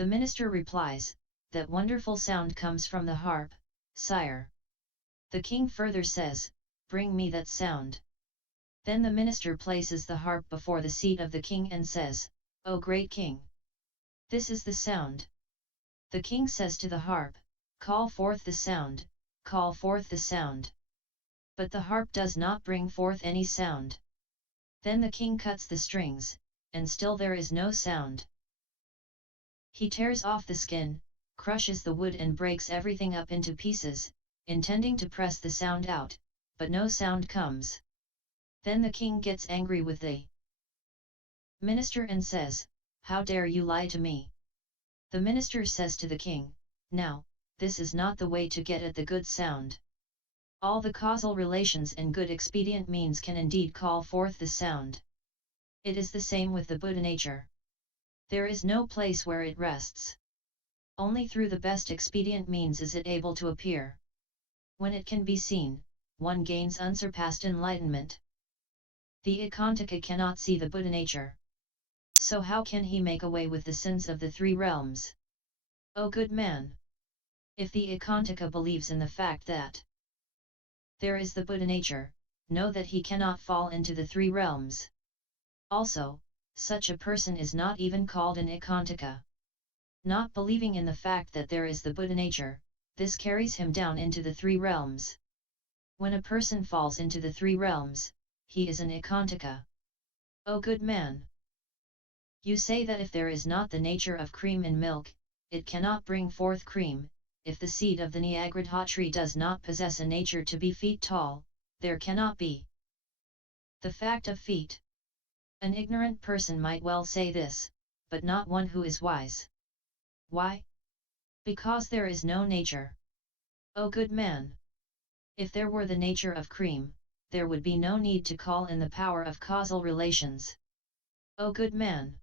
The minister replies, "That wonderful sound comes from the harp, sire." The king further says, "Bring me that sound." Then the minister places the harp before the seat of the king and says, "O great king! This is the sound." The king says to the harp, "Call forth the sound, call forth the sound." But the harp does not bring forth any sound. Then the king cuts the strings, and still there is no sound. He tears off the skin, crushes the wood and breaks everything up into pieces, intending to press the sound out, but no sound comes. Then the king gets angry with the minister and says, "How dare you lie to me?" The minister says to the king, "Now, this is not the way to get at the good sound. All the causal relations and good expedient means can indeed call forth the sound. It is the same with the Buddha nature. There is no place where it rests. Only through the best expedient means is it able to appear. When it can be seen, one gains unsurpassed enlightenment." The Ekantaka cannot see the Buddha nature. So how can he make away with the sins of the three realms? O good man! If the Ekantaka believes in the fact that there is the Buddha nature, know that he cannot fall into the three realms. Also, such a person is not even called an Ekantaka. Not believing in the fact that there is the Buddha nature, this carries him down into the three realms. When a person falls into the three realms, he is an Ekantaka. O good man! You say that if there is not the nature of cream in milk, it cannot bring forth cream. If the seed of the Nyagradha tree does not possess a nature to be feet tall, there cannot be the fact of feet. An ignorant person might well say this, but not one who is wise. Why? Because there is no nature. O good man! If there were the nature of cream, there would be no need to call in the power of causal relations. O good man!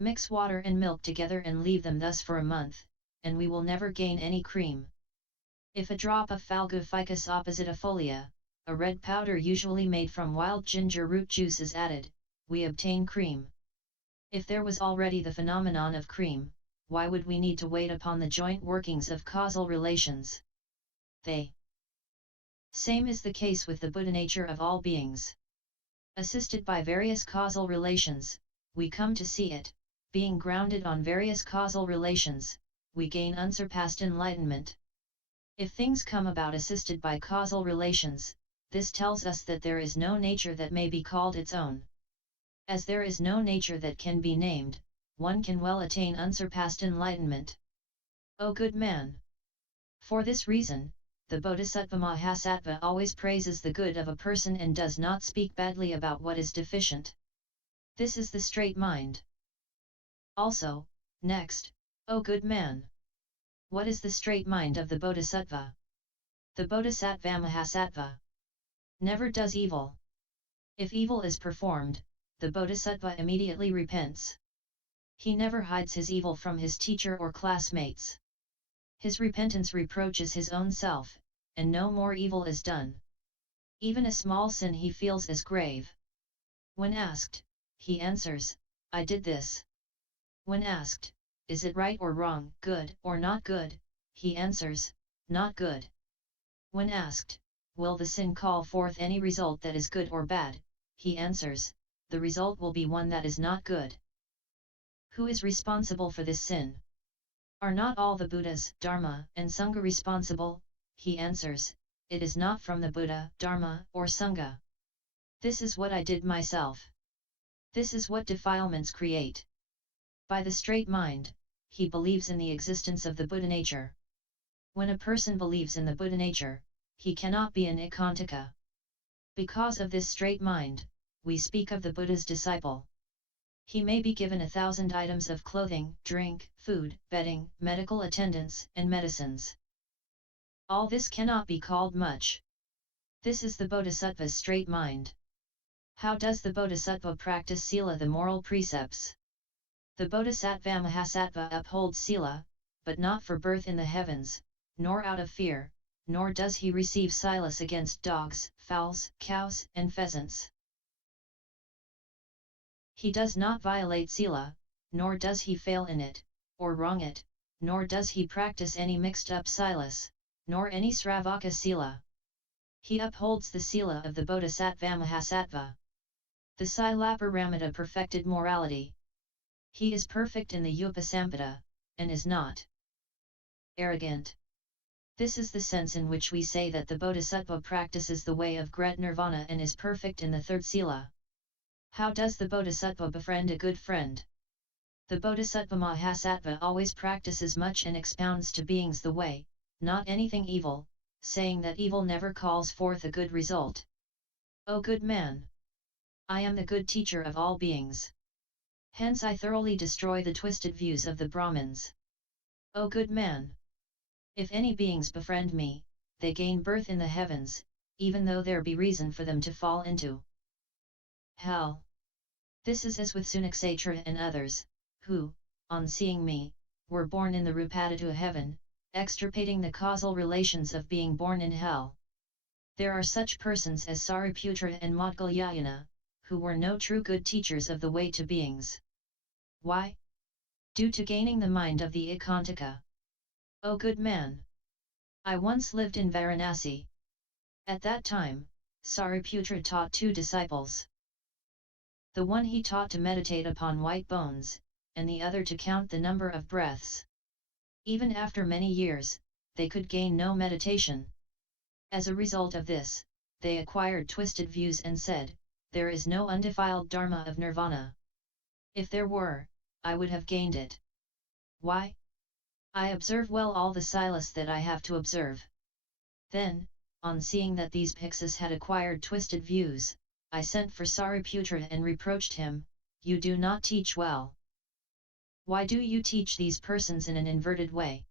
Mix water and milk together and leave them thus for a month, and we will never gain any cream. If a drop of Falgu ficus oppositifolia, a red powder usually made from wild ginger root juice is added, we obtain cream. If there was already the phenomenon of cream, why would we need to wait upon the joint workings of causal relations? The same is the case with the Buddha nature of all beings. Assisted by various causal relations, we come to see it. Being grounded on various causal relations, we gain unsurpassed enlightenment. If things come about assisted by causal relations, this tells us that there is no nature that may be called its own. As there is no nature that can be named, one can well attain unsurpassed enlightenment. O good man! For this reason, the Bodhisattva Mahasattva always praises the good of a person and does not speak badly about what is deficient. This is the straight mind. Also, next, O good man! What is the straight mind of the Bodhisattva? The Bodhisattva Mahasattva never does evil. If evil is performed, the Bodhisattva immediately repents. He never hides his evil from his teacher or classmates. His repentance reproaches his own self, and no more evil is done. Even a small sin he feels as grave. When asked, he answers, "I did this." When asked, "Is it right or wrong, good or not good?" he answers, "Not good." When asked, "Will the sin call forth any result that is good or bad?" he answers, "The result will be one that is not good." Who is responsible for this sin? Are not all the Buddhas, Dharma, and Sangha responsible? He answers, "It is not from the Buddha, Dharma, or Sangha. This is what I did myself. This is what defilements create." By the straight mind, he believes in the existence of the Buddha nature. When a person believes in the Buddha nature, he cannot be an Ekantaka. Because of this straight mind, we speak of the Buddha's disciple. He may be given 1,000 items of clothing, drink, food, bedding, medical attendance, and medicines. All this cannot be called much. This is the Bodhisattva's straight mind. How does the Bodhisattva practice Sila, the moral precepts? The Bodhisattva Mahasattva upholds Sila, but not for birth in the heavens, nor out of fear, nor does he receive silence against dogs, fowls, cows, and pheasants. He does not violate Sila, nor does he fail in it, or wrong it, nor does he practice any mixed-up silas, nor any sravaka sila. He upholds the sila of the Bodhisattva Mahasattva. The Silaparamita perfected morality. He is perfect in the Upasampada, and is not arrogant. This is the sense in which we say that the Bodhisattva practices the way of Great Nirvana and is perfect in the third sila. How does the Bodhisattva befriend a good friend? The Bodhisattva Mahasattva always practices much and expounds to beings the way, not anything evil, saying that evil never calls forth a good result. O good man! I am the good teacher of all beings. Hence I thoroughly destroy the twisted views of the Brahmins. O good man! If any beings befriend me, they gain birth in the heavens, even though there be reason for them to fall into hell. This is as with Sunakshetra and others, who, on seeing me, were born in the Rupadhatu heaven, extirpating the causal relations of being born in hell. There are such persons as Sariputra and Maudgalyayana, who were no true good teachers of the way to beings. Why? Due to gaining the mind of the Ekantaka. O good man! I once lived in Varanasi. At that time, Sariputra taught 2 disciples. The one he taught to meditate upon white bones, and the other to count the number of breaths. Even after many years, they could gain no meditation. As a result of this, they acquired twisted views and said, there is no undefiled dharma of nirvana. If there were, I would have gained it. Why? I observe well all the silas that I have to observe. Then, on seeing that these bhiksus had acquired twisted views, I sent for Sariputra and reproached him, you do not teach well. Why do you teach these persons in an inverted way?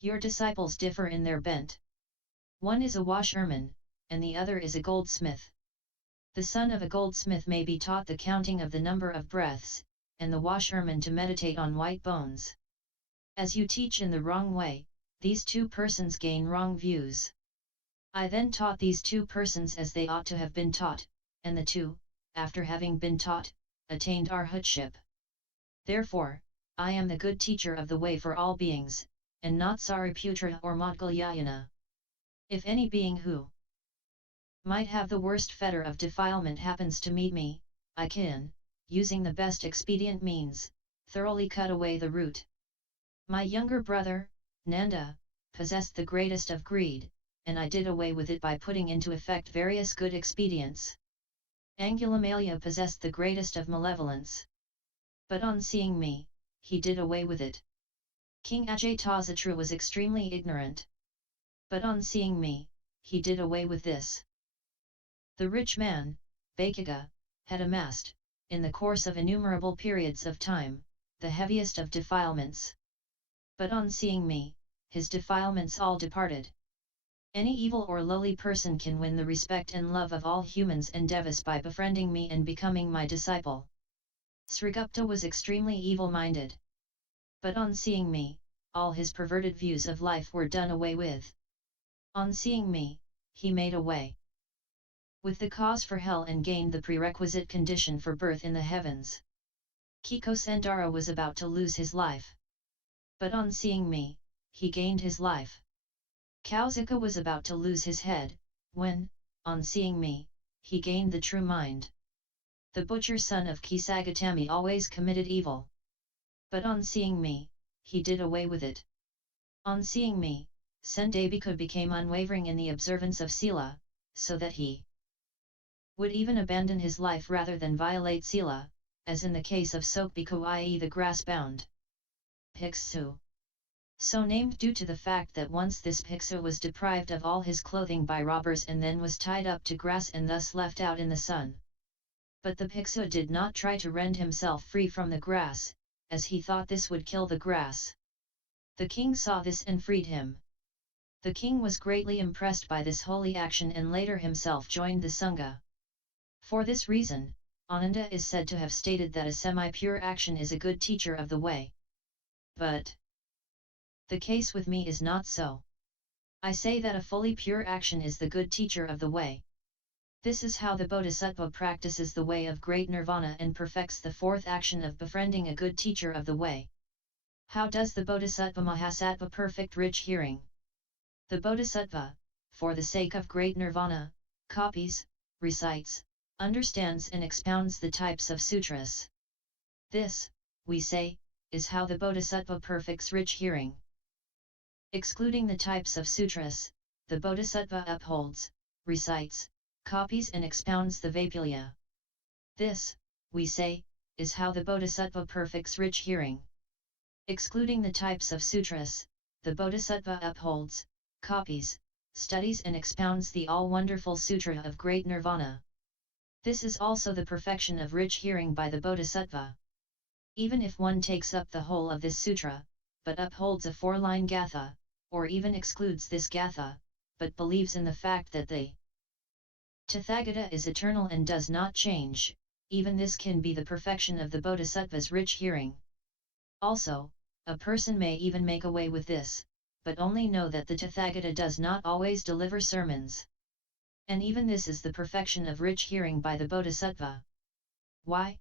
Your disciples differ in their bent. One is a washerman, and the other is a goldsmith. The son of a goldsmith may be taught the counting of the number of breaths, and the washerman to meditate on white bones. As you teach in the wrong way, these 2 persons gain wrong views. I then taught these 2 persons as they ought to have been taught, and the 2, after having been taught, attained arhatship. Therefore, I am the good teacher of the way for all beings, and not Sariputra or Maudgalyayana. If any being who might have the worst fetter of defilement happens to meet me, I can, using the best expedient means, thoroughly cut away the root. My younger brother, Nanda, possessed the greatest of greed, and I did away with it by putting into effect various good expedients. Angulimalya possessed the greatest of malevolence. But on seeing me, he did away with it. King Ajatasattu was extremely ignorant. But on seeing me, he did away with this. The rich man, Bhakika, had amassed, in the course of innumerable periods of time, the heaviest of defilements. But on seeing me, his defilements all departed. Any evil or lowly person can win the respect and love of all humans and devas by befriending me and becoming my disciple. Srigupta was extremely evil-minded. But on seeing me, all his perverted views of life were done away with. On seeing me, he made away with the cause for hell and gained the prerequisite condition for birth in the heavens. Kikosendara was about to lose his life. But on seeing me, he gained his life. Kausika was about to lose his head, when, on seeing me, he gained the true mind. The butcher son of Kisagatami always committed evil. But on seeing me, he did away with it. On seeing me, Sendabika became unwavering in the observance of Sila, so that he would even abandon his life rather than violate Sila, as in the case of Sokbiku, i.e. the grass-bound bhiksu. So named due to the fact that once this bhiksu was deprived of all his clothing by robbers and then was tied up to grass and thus left out in the sun. But the bhiksu did not try to rend himself free from the grass, as he thought this would kill the grass. The king saw this and freed him. The king was greatly impressed by this holy action and later himself joined the Sangha. For this reason, Ananda is said to have stated that a semi-pure action is a good teacher of the way. But the case with me is not so. I say that a fully pure action is the good teacher of the way. This is how the Bodhisattva practices the way of Great Nirvana and perfects the 4th action of befriending a good teacher of the way. How does the Bodhisattva Mahasattva perfect rich hearing? The Bodhisattva, for the sake of Great Nirvana, copies, recites, understands and expounds the types of Sutras. This, we say, is how the Bodhisattva perfects rich hearing. Excluding the types of Sutras, the Bodhisattva upholds, recites, copies and expounds the Vipulya. This, we say, is how the Bodhisattva perfects rich hearing. Excluding the types of Sutras, the Bodhisattva upholds, copies, studies and expounds the all-wonderful Sutra of Great Nirvana. This is also the perfection of rich hearing by the Bodhisattva. Even if one takes up the whole of this sutra, but upholds a four-line gatha, or even excludes this gatha, but believes in the fact that the Tathagata is eternal and does not change, even this can be the perfection of the Bodhisattva's rich hearing. Also, a person may even make away with this, but only know that the Tathagata does not always deliver sermons. And even this is the perfection of rich hearing by the Bodhisattva. Why?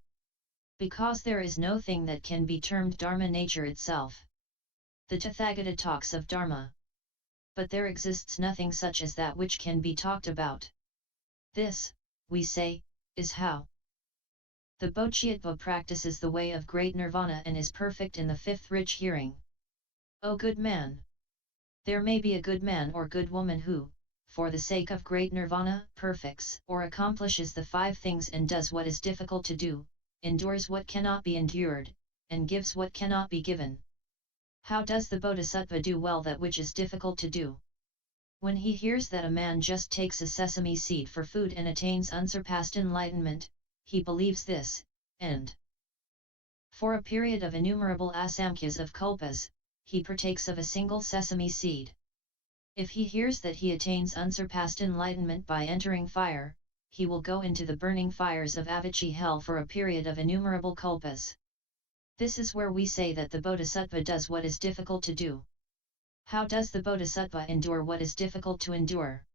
Because there is no thing that can be termed Dharma nature itself. The Tathagata talks of Dharma. But there exists nothing such as that which can be talked about. This, we say, is how the Bodhisattva practices the way of Great Nirvana and is perfect in the fifth rich hearing. O good man! There may be a good man or good woman who, for the sake of Great Nirvana, perfects or accomplishes the five things and does what is difficult to do, endures what cannot be endured, and gives what cannot be given. How does the Bodhisattva do well that which is difficult to do? When he hears that a man just takes a sesame seed for food and attains unsurpassed enlightenment, he believes this, and for a period of innumerable asamkhyas of kalpas, he partakes of a single sesame seed. If he hears that he attains unsurpassed enlightenment by entering fire, he will go into the burning fires of Avicii hell for a period of innumerable kalpas. This is where we say that the Bodhisattva does what is difficult to do. How does the Bodhisattva endure what is difficult to endure?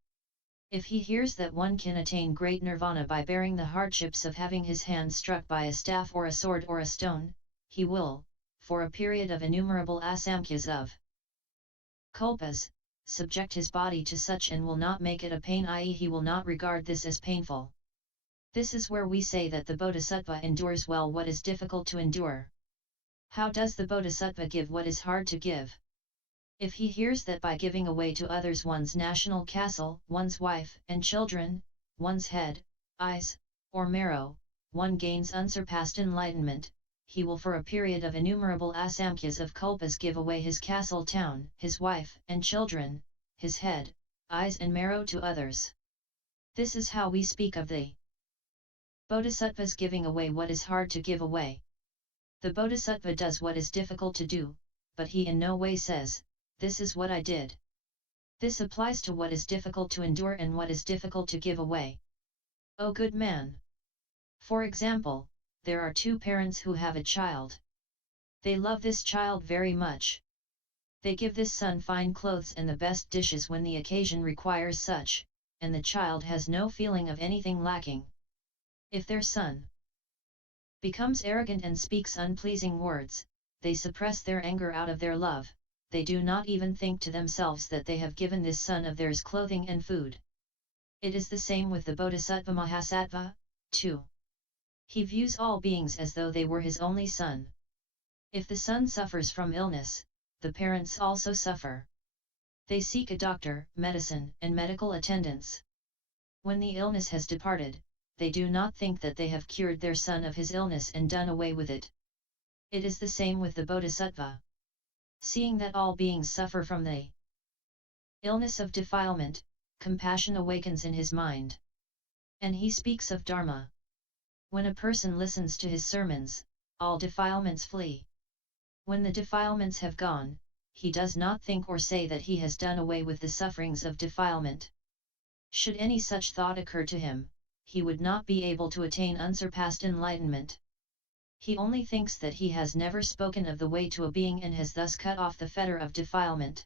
If he hears that one can attain Great Nirvana by bearing the hardships of having his hand struck by a staff or a sword or a stone, he will, for a period of innumerable asamkhyas of kalpas, subject his body to such and will not make it a pain, i.e. he will not regard this as painful. This is where we say that the Bodhisattva endures well what is difficult to endure. How does the Bodhisattva give what is hard to give? If he hears that by giving away to others one's national castle, one's wife and children, one's head, eyes, or marrow, one gains unsurpassed enlightenment, he will for a period of innumerable asamkhyas of kalpas give away his castle town, his wife and children, his head, eyes and marrow to others. This is how we speak of the Bodhisattva's giving away what is hard to give away. The Bodhisattva does what is difficult to do, but he in no way says, "This is what I did." This applies to what is difficult to endure and what is difficult to give away. O good man! For example, there are two parents who have a child. They love this child very much. They give this son fine clothes and the best dishes when the occasion requires such, and the child has no feeling of anything lacking. If their son becomes arrogant and speaks unpleasing words, they suppress their anger out of their love. They do not even think to themselves that they have given this son of theirs clothing and food. It is the same with the Bodhisattva Mahasattva, too. He views all beings as though they were his only son. If the son suffers from illness, the parents also suffer. They seek a doctor, medicine, and medical attendance. When the illness has departed, they do not think that they have cured their son of his illness and done away with it. It is the same with the Bodhisattva. Seeing that all beings suffer from the illness of defilement, compassion awakens in his mind. And he speaks of Dharma. When a person listens to his sermons, all defilements flee. When the defilements have gone, he does not think or say that he has done away with the sufferings of defilement. Should any such thought occur to him, he would not be able to attain unsurpassed enlightenment. He only thinks that he has never spoken of the way to a being and has thus cut off the fetter of defilement.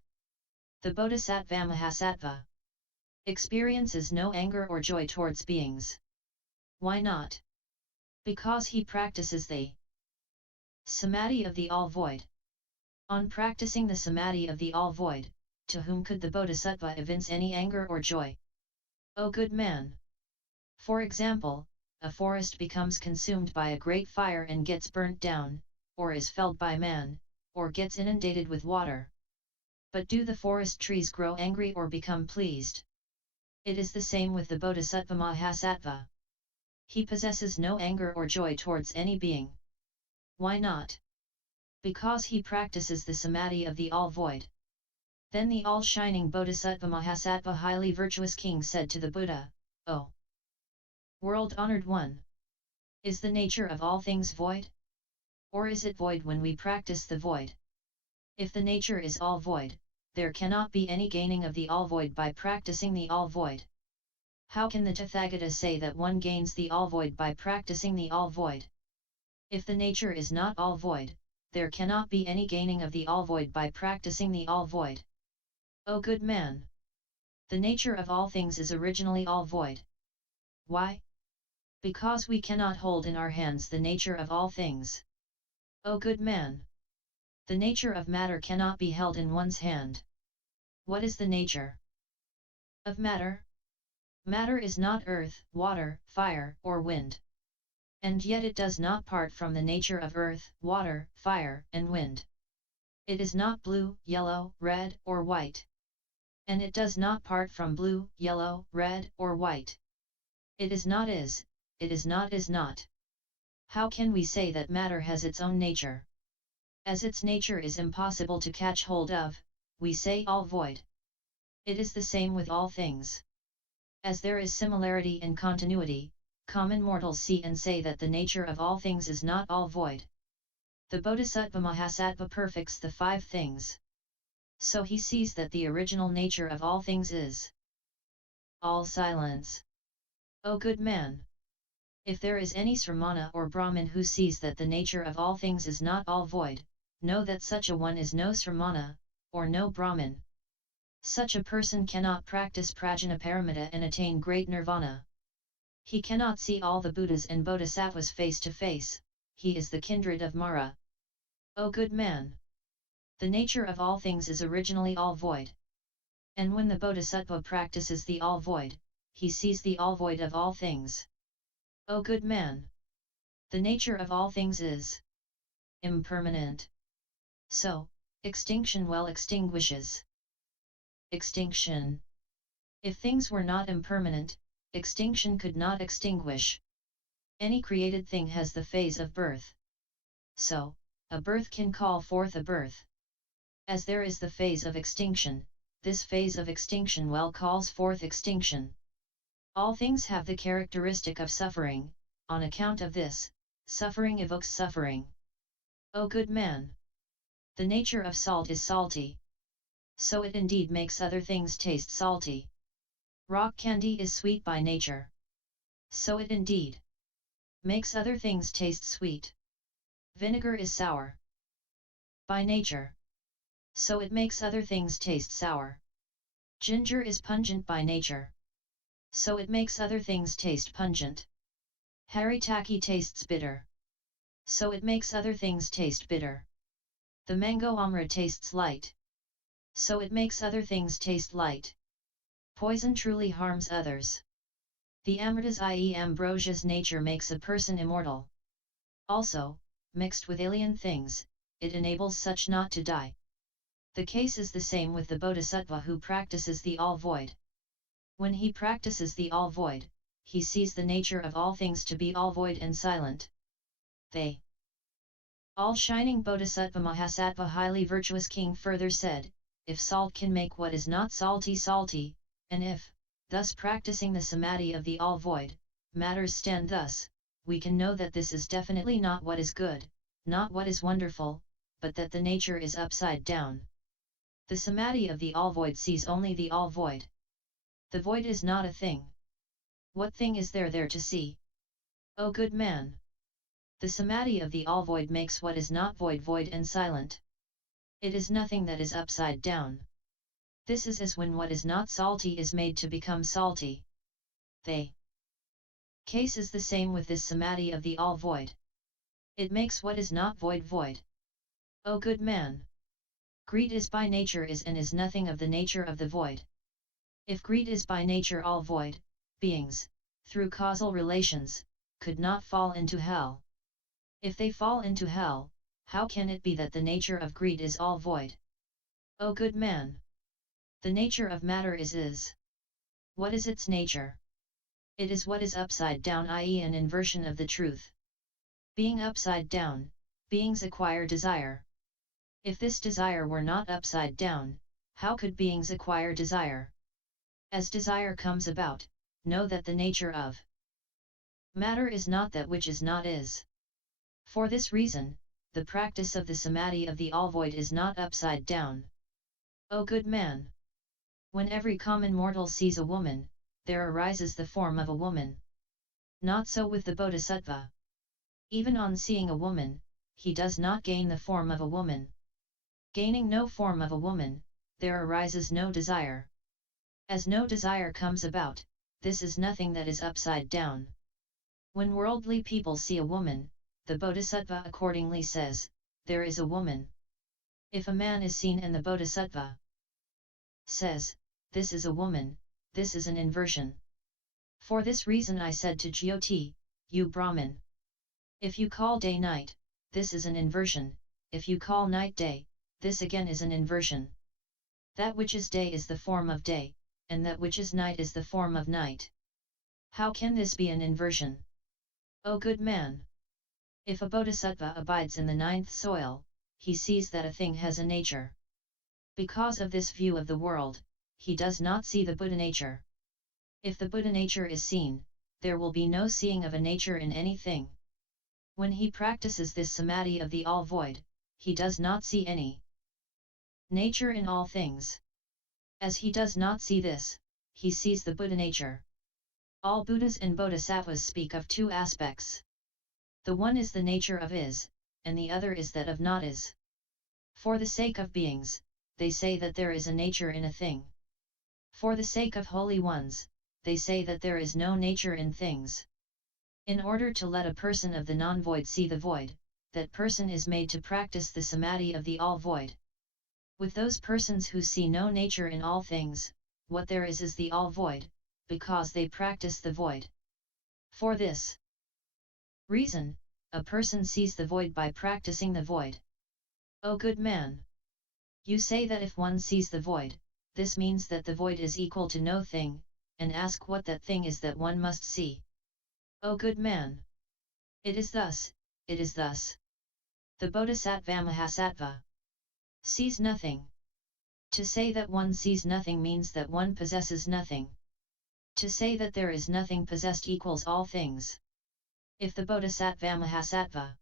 The Bodhisattva Mahasattva experiences no anger or joy towards beings. Why not? Because he practices the samadhi of the all-void. On practicing the samadhi of the all-void, to whom could the Bodhisattva evince any anger or joy? O good man! For example, a forest becomes consumed by a great fire and gets burnt down, or is felled by man, or gets inundated with water. But do the forest trees grow angry or become pleased? It is the same with the Bodhisattva Mahasattva. He possesses no anger or joy towards any being. Why not? Because he practices the samadhi of the all-void. Then the all-shining Bodhisattva Mahasattva Highly-Virtuous King said to the Buddha, O world-honored one! Is the nature of all things void? Or is it void when we practice the void? If the nature is all void, there cannot be any gaining of the all-void by practicing the all-void. How can the Tathagata say that one gains the all-void by practicing the all-void? If the nature is not all-void, there cannot be any gaining of the all-void by practicing the all-void. O good man! The nature of all things is originally all-void. Why? Because we cannot hold in our hands the nature of all things. O good man! The nature of matter cannot be held in one's hand. What is the nature of matter? Matter is not earth, water, fire, or wind. And yet it does not part from the nature of earth, water, fire, and wind. It is not blue, yellow, red, or white. And it does not part from blue, yellow, red, or white. It is not is, it is not is not. How can we say that matter has its own nature? As its nature is impossible to catch hold of, we say all void. It is the same with all things. As there is similarity and continuity, common mortals see and say that the nature of all things is not all void. The Bodhisattva Mahasattva perfects the five things. So he sees that the original nature of all things is all silence. O good man! If there is any Sramana or Brahmin who sees that the nature of all things is not all void, know that such a one is no Sramana, or no Brahmin. Such a person cannot practice Prajnaparamita and attain Great Nirvana. He cannot see all the Buddhas and Bodhisattvas face to face, he is the kindred of Mara. O good man! The nature of all things is originally all void. And when the Bodhisattva practices the all void, he sees the all void of all things. O good man! The nature of all things is impermanent. So, extinction well extinguishes. Extinction. If things were not impermanent, extinction could not extinguish. Any created thing has the phase of birth. So, a birth can call forth a birth. As there is the phase of extinction, this phase of extinction well calls forth extinction. All things have the characteristic of suffering, on account of this, suffering evokes suffering. O good man! The nature of salt is salty. So it indeed makes other things taste salty. Rock candy is sweet by nature. So it indeed makes other things taste sweet. Vinegar is sour by nature. So it makes other things taste sour. Ginger is pungent by nature. So it makes other things taste pungent. Haritaki tastes bitter. So it makes other things taste bitter. The mango amra tastes light. So it makes other things taste light. Poison truly harms others. The amritas, i.e. ambrosia's nature makes a person immortal. Also, mixed with alien things, it enables such not to die. The case is the same with the Bodhisattva who practices the all-void. When he practices the all-void, he sees the nature of all things to be all-void and silent. They all-shining Bodhisattva Mahasattva Highly-Virtuous King further said, if salt can make what is not salty salty, and if, thus practicing the samadhi of the all-void, matters stand thus, we can know that this is definitely not what is good, not what is wonderful, but that the nature is upside down. The samadhi of the all-void sees only the all-void. The void is not a thing. What thing is there to see? O good man! The samadhi of the all-void makes what is not void void and silent. It is nothing that is upside down. This is as when what is not salty is made to become salty. The case is the same with this samadhi of the all-void. It makes what is not void void. O good man! Greed is by nature is and is nothing of the nature of the void. If greed is by nature all void, beings, through causal relations, could not fall into hell. If they fall into hell, how can it be that the nature of greed is all void? O good man! The nature of matter is. What is its nature? It is what is upside down, i.e. an inversion of the truth. Being upside down, beings acquire desire. If this desire were not upside down, how could beings acquire desire? As desire comes about, know that the nature of matter is not that which is not is. For this reason, the practice of the samadhi of the all-void is not upside down. O good man! When every common mortal sees a woman, there arises the form of a woman. Not so with the Bodhisattva. Even on seeing a woman, he does not gain the form of a woman. Gaining no form of a woman, there arises no desire. As no desire comes about, this is nothing that is upside down. When worldly people see a woman, the Bodhisattva accordingly says, there is a woman. If a man is seen and the Bodhisattva says, this is a woman, this is an inversion. For this reason I said to Jyoti, you Brahmin, if you call day night, this is an inversion, if you call night day, this again is an inversion. That which is day is the form of day, and that which is night is the form of night. How can this be an inversion? O good man! If a Bodhisattva abides in the ninth soil, he sees that a thing has a nature. Because of this view of the world, he does not see the Buddha nature. If the Buddha nature is seen, there will be no seeing of a nature in anything. When he practices this samadhi of the all-void, he does not see any nature in all things. As he does not see this, he sees the Buddha nature. All Buddhas and Bodhisattvas speak of two aspects. The one is the nature of is, and the other is that of not is. For the sake of beings, they say that there is a nature in a thing. For the sake of holy ones, they say that there is no nature in things. In order to let a person of the non-void see the void, that person is made to practice the samadhi of the all-void. With those persons who see no nature in all things, what there is the all-void, because they practice the void. For this reason, a person sees the void by practicing the void. O good man! You say that if one sees the void, this means that the void is equal to no thing, and ask what that thing is that one must see. O good man! It is thus, it is thus. The Bodhisattva Mahasattva sees nothing. To say that one sees nothing means that one possesses nothing. To say that there is nothing possessed equals all things. If the Bodhisattva Mahasattva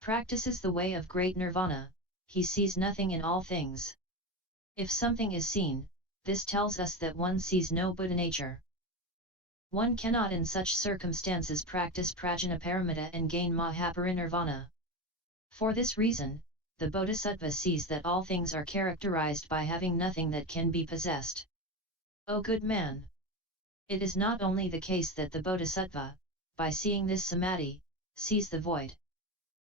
practices the way of Great Nirvana, he sees nothing in all things. If something is seen, this tells us that one sees no Buddha nature. One cannot in such circumstances practice Prajnaparamita and gain Mahaparinirvana. For this reason, the Bodhisattva sees that all things are characterized by having nothing that can be possessed. O good man! It is not only the case that the Bodhisattva, by seeing this samadhi, sees the void.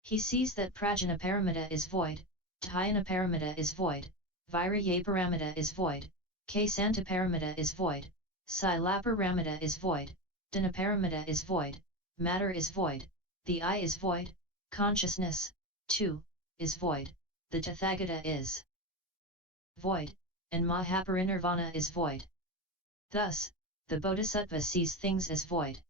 He sees that Prajnaparamita is void, Dhyanaparamita is void, Virayaparamita is void, Ksantaparamita is void, Silaparamita is void, Dhanaparamita is void, matter is void, the I is void, consciousness, too, is void, the Tathagata is void, and Mahaparinirvana is void. Thus, the Bodhisattva sees things as void.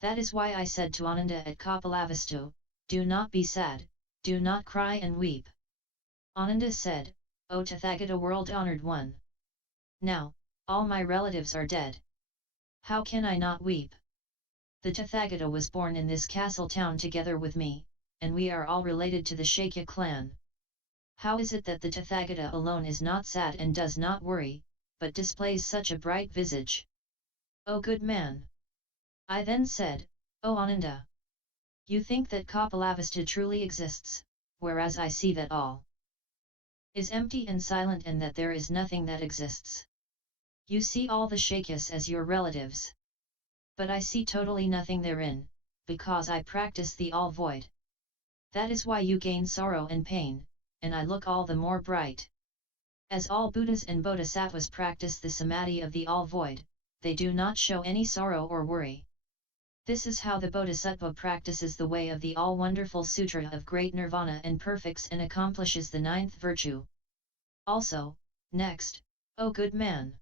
That is why I said to Ananda at Kapilavastu, do not be sad, do not cry and weep. Ananda said, O Tathagata world-honored one! Now, all my relatives are dead. How can I not weep? The Tathagata was born in this castle town together with me, and we are all related to the Shakya clan. How is it that the Tathagata alone is not sad and does not worry, but displays such a bright visage? O good man! I then said, O Ananda! You think that Kapilavastu truly exists, whereas I see that all is empty and silent and that there is nothing that exists. You see all the Shakyas as your relatives. But I see totally nothing therein, because I practice the all-void. That is why you gain sorrow and pain, and I look all the more bright. As all Buddhas and Bodhisattvas practice the samadhi of the all-void, they do not show any sorrow or worry. This is how the Bodhisattva practices the way of the all-wonderful Sutra of Great Nirvana and perfects and accomplishes the ninth virtue. Also, next, O good man!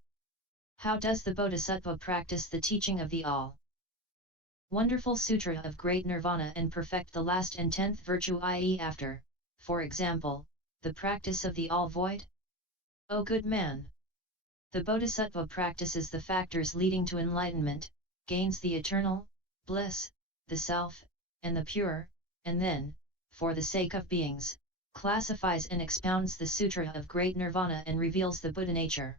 How does the Bodhisattva practice the teaching of the all-wonderful Sutra of Great Nirvana and perfect the last and 10th virtue, i.e. after, for example, the practice of the all-void? O good man! The Bodhisattva practices the factors leading to enlightenment, gains the eternal bliss, the self, and the pure, and then, for the sake of beings, classifies and expounds the Sutra of Great Nirvana and reveals the Buddha nature.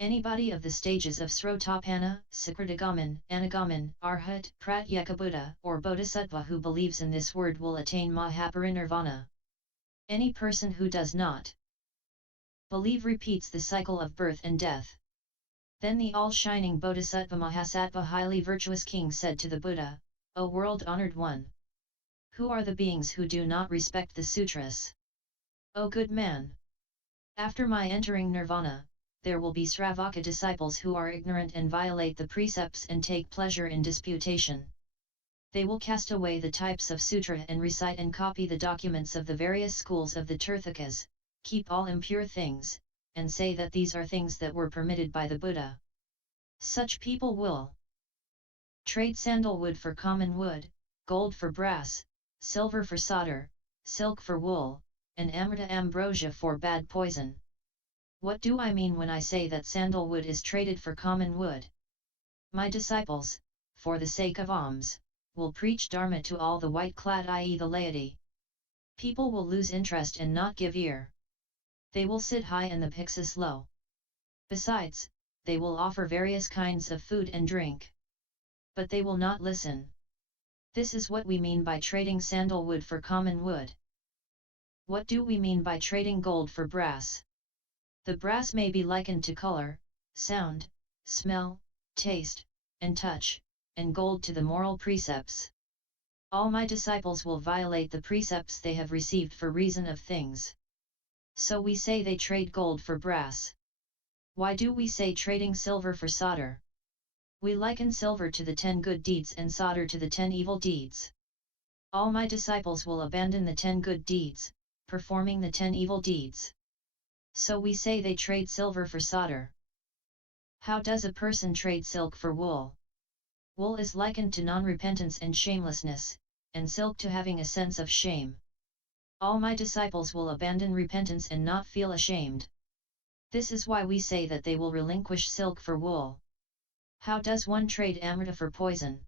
Anybody of the stages of Srotapanna, Sakritagaman, Anagaman, Arhat, Pratyekabuddha, or Bodhisattva who believes in this word will attain Mahaparinirvana. Any person who does not believe repeats the cycle of birth and death. Then the all-shining Bodhisattva Mahasattva Highly-Virtuous King said to the Buddha, O world-honored one! Who are the beings who do not respect the sutras? O good man! After my entering nirvana, there will be Sravaka disciples who are ignorant and violate the precepts and take pleasure in disputation. They will cast away the types of sutra and recite and copy the documents of the various schools of the Tirthakas, keep all impure things, and say that these are things that were permitted by the Buddha. Such people will trade sandalwood for common wood, gold for brass, silver for solder, silk for wool, and amrita ambrosia for bad poison. What do I mean when I say that sandalwood is traded for common wood? My disciples, for the sake of alms, will preach Dharma to all the white-clad, i.e. the laity. People will lose interest and not give ear. They will sit high and the bhiksus low. Besides, they will offer various kinds of food and drink. But they will not listen. This is what we mean by trading sandalwood for common wood. What do we mean by trading gold for brass? The brass may be likened to color, sound, smell, taste, and touch, and gold to the moral precepts. All my disciples will violate the precepts they have received for reason of things. So we say they trade gold for brass. Why do we say trading silver for solder? We liken silver to the 10 good deeds and solder to the 10 evil deeds. All my disciples will abandon the 10 good deeds, performing the 10 evil deeds. So we say they trade silver for solder. How does a person trade silk for wool? Wool is likened to non-repentance and shamelessness, and silk to having a sense of shame. All my disciples will abandon repentance and not feel ashamed. This is why we say that they will relinquish silk for wool. How does one trade amrita for poison?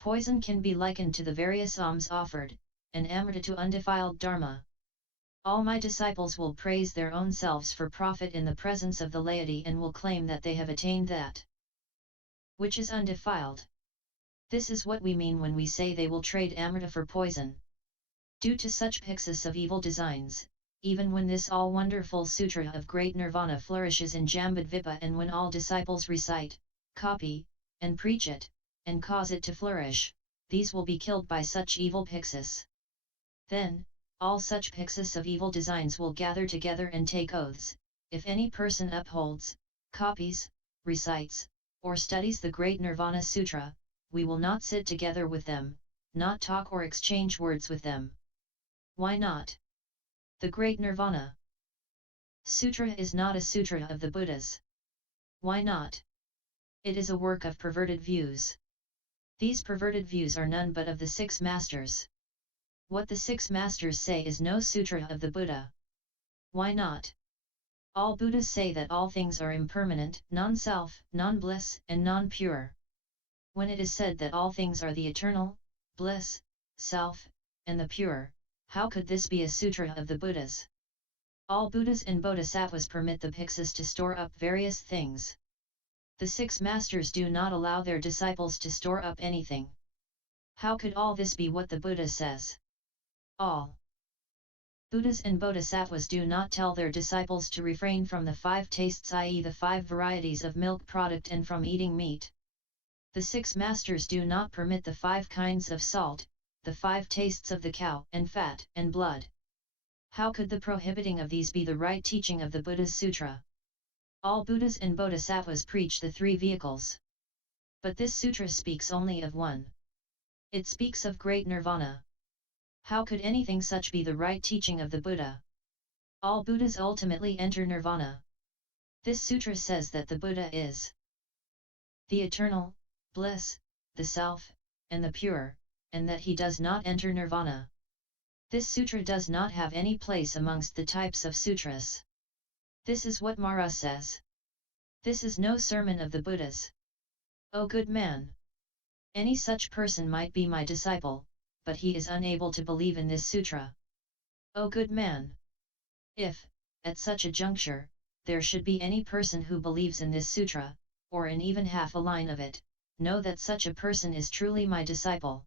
Poison can be likened to the various alms offered, and amrita to undefiled dharma. All my disciples will praise their own selves for profit in the presence of the laity and will claim that they have attained that which is undefiled. This is what we mean when we say they will trade amrita for poison. Due to such bhiksus of evil designs, even when this all-wonderful Sutra of Great Nirvana flourishes in Jambudvipa and when all disciples recite, copy, and preach it, and cause it to flourish, these will be killed by such evil bhiksus. Then, all such bhiksus of evil designs will gather together and take oaths, if any person upholds, copies, recites, or studies the Great Nirvana Sutra, we will not sit together with them, not talk or exchange words with them. Why not? The Great Nirvana Sutra is not a sutra of the Buddhas. Why not? It is a work of perverted views. These perverted views are none but of the 6 masters. What the 6 masters say is no sutra of the Buddha. Why not? All Buddhas say that all things are impermanent, non-self, non-bliss, and non-pure. When it is said that all things are the eternal, bliss, self, and the pure, how could this be a sutra of the Buddhas? All Buddhas and Bodhisattvas permit the bhiksus to store up various things. The 6 masters do not allow their disciples to store up anything. How could all this be what the Buddha says? All Buddhas and Bodhisattvas do not tell their disciples to refrain from the 5 tastes, i.e. the 5 varieties of milk product, and from eating meat. The 6 masters do not permit the 5 kinds of salt, the 5 tastes of the cow and fat and blood. How could the prohibiting of these be the right teaching of the Buddha's Sutra? All Buddhas and Bodhisattvas preach the three vehicles. But this sutra speaks only of one. It speaks of Great Nirvana. How could anything such be the right teaching of the Buddha? All Buddhas ultimately enter Nirvana. This sutra says that the Buddha is the eternal, bliss, the self, and the pure, and that he does not enter Nirvana. This sutra does not have any place amongst the types of sutras. This is what Mara says. This is no sermon of the Buddhas. O good man! Any such person might be my disciple, but he is unable to believe in this sutra. O good man! If, at such a juncture, there should be any person who believes in this sutra, or in even half a line of it, know that such a person is truly my disciple.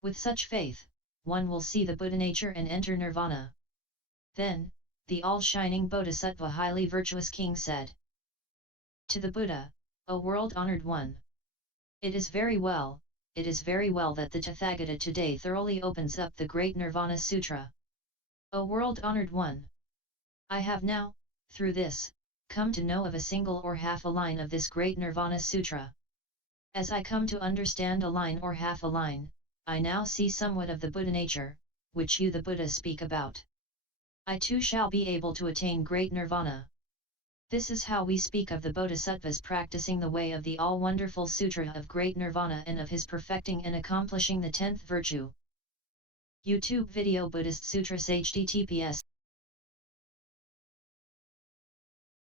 With such faith, one will see the Buddha nature and enter Nirvana. Then, the all-shining Bodhisattva Highly-Virtuous King said to the Buddha, O world-honored one! It is very well that the Tathagata today thoroughly opens up the Great Nirvana Sutra. O world-honored one! I have now, through this, come to know of a single or half a line of this Great Nirvana Sutra. As I come to understand a line or half a line, I now see somewhat of the Buddha nature, which you the Buddha speak about. I too shall be able to attain Great Nirvana. This is how we speak of the Bodhisattvas practicing the way of the all-wonderful Sutra of Great Nirvana and of his perfecting and accomplishing the 10th virtue. YouTube video Buddhist Sutras https